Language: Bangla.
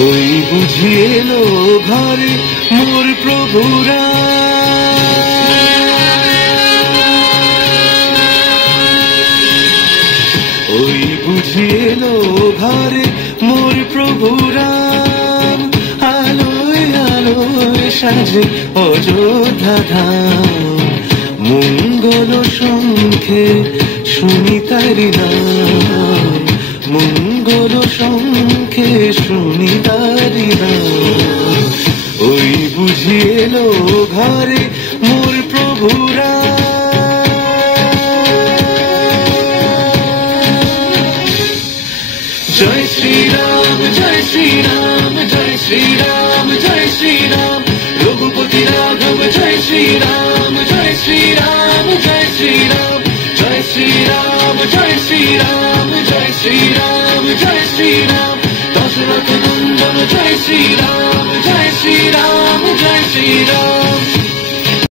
ওই বুঝি এলো ঘরে মোর প্রভুরা, ওই বুঝি এলো ঘরে মোর প্রভুরা, আলোয় আলোয় সাজে অযোধ্যা ধাম, মঙ্গল শঙ্খে শুনি তারি নাম, মঙ্গল শঙ্খে শুনি তারি নাম। ওই বুঝি এলো ঘরে মোর প্রভুরা। জয় শ্রীরাম জয় শ্রীরাম জয় শ্রীরাম জয় শ্রীরাম, রঘুপতি রাঘব জয় শ্রীরাম জয় শ্রীরাম জয় শ্রীরাম, জয় শ্রীরাম জয় শ্রীরাম জয় শ্রীরাম জয় শ্রীরাম, দশরথ নন্দন জয় শ্রীরাম।